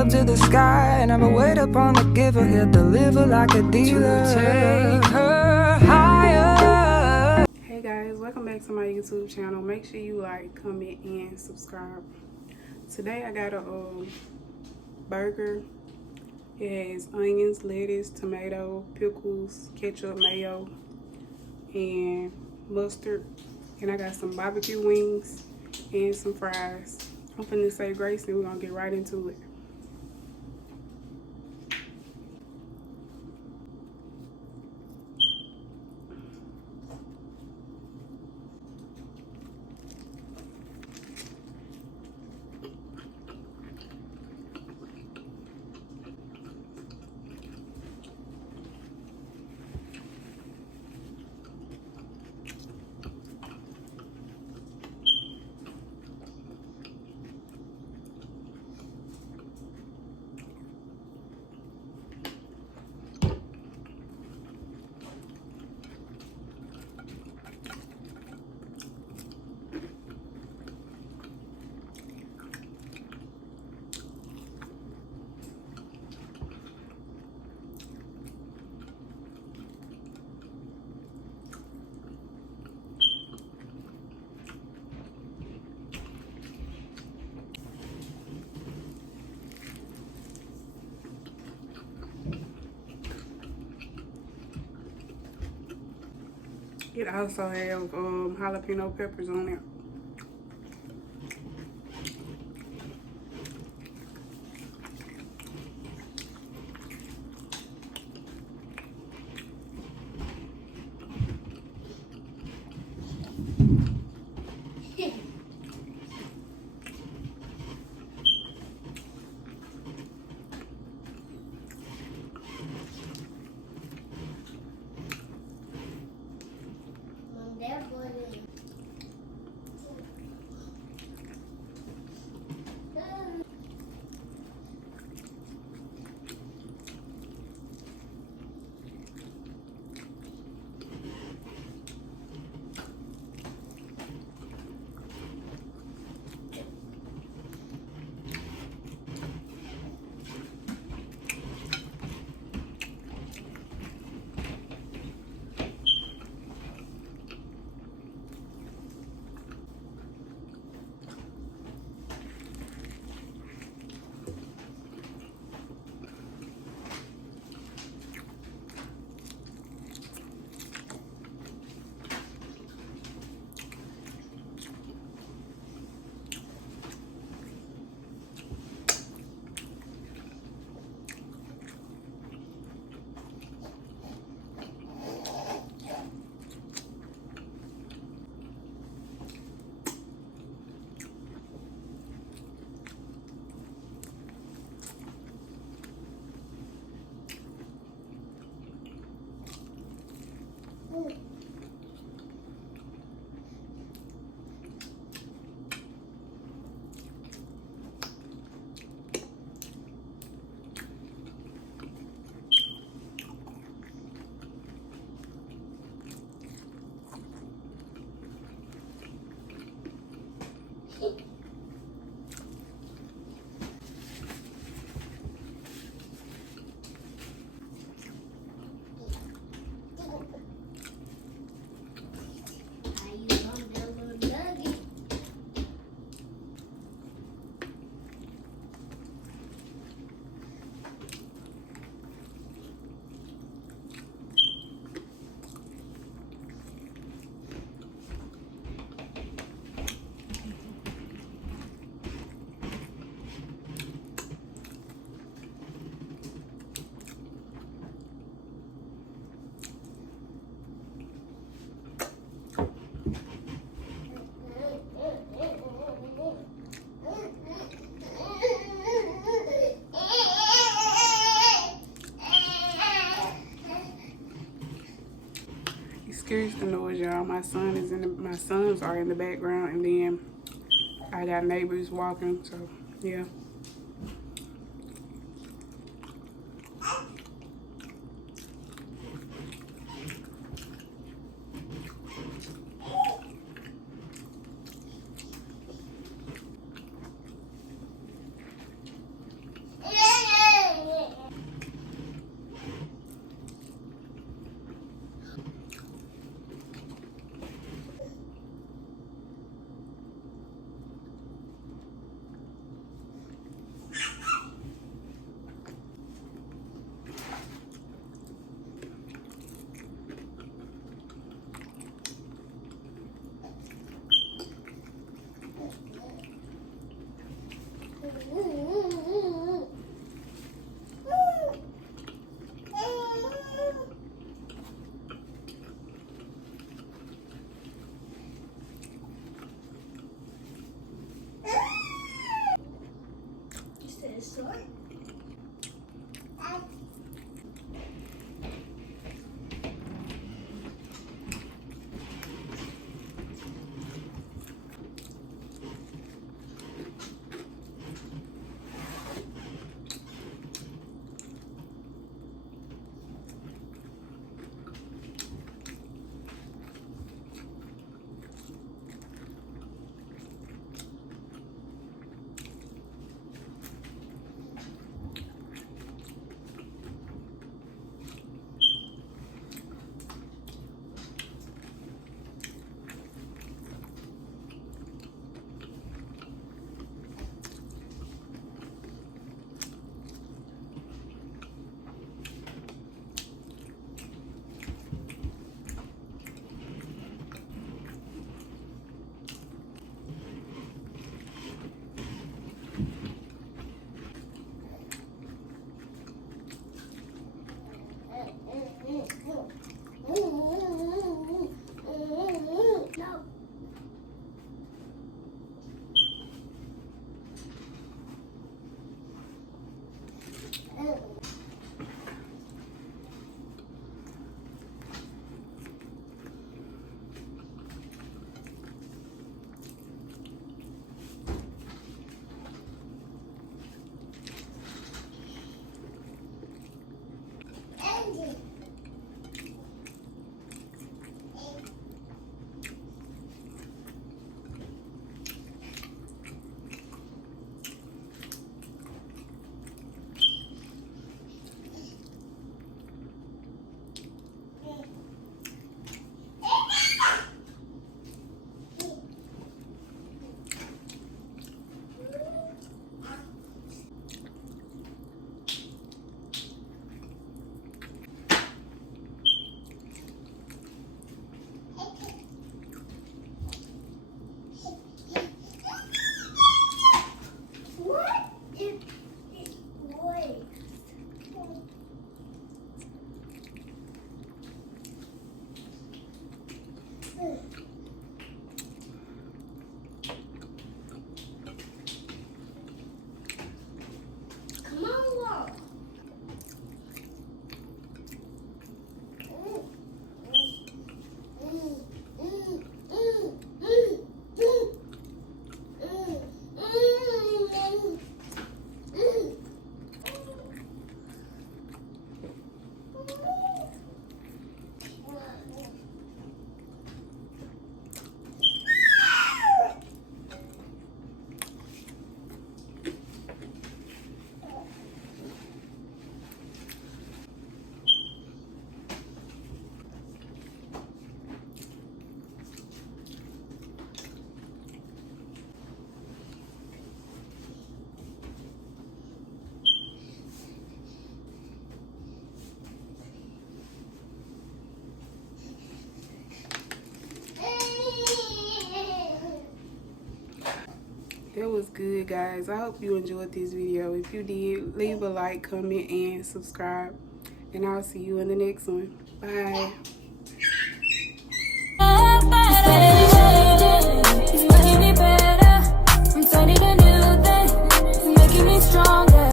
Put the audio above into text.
up to the sky. Never wait upon the giver, he'll deliver like a dealer. To take her higher. Hey guys, welcome back to my YouTube channel. Make sure you like, comment, and subscribe. Today I got a burger. It has onions, lettuce, tomato, pickles, ketchup, mayo, and mustard. And I got some barbecue wings and some fries. I'm finna say grace and we're gonna get right into it. It also have jalapeno peppers on it. Excuse the noise, y'all. My sons are in the background, and then I got neighbors walking, so yeah. That was good, guys. I hope you enjoyed this video. If you did, leave a like, comment, and subscribe. And I'll see you in the next one. Bye.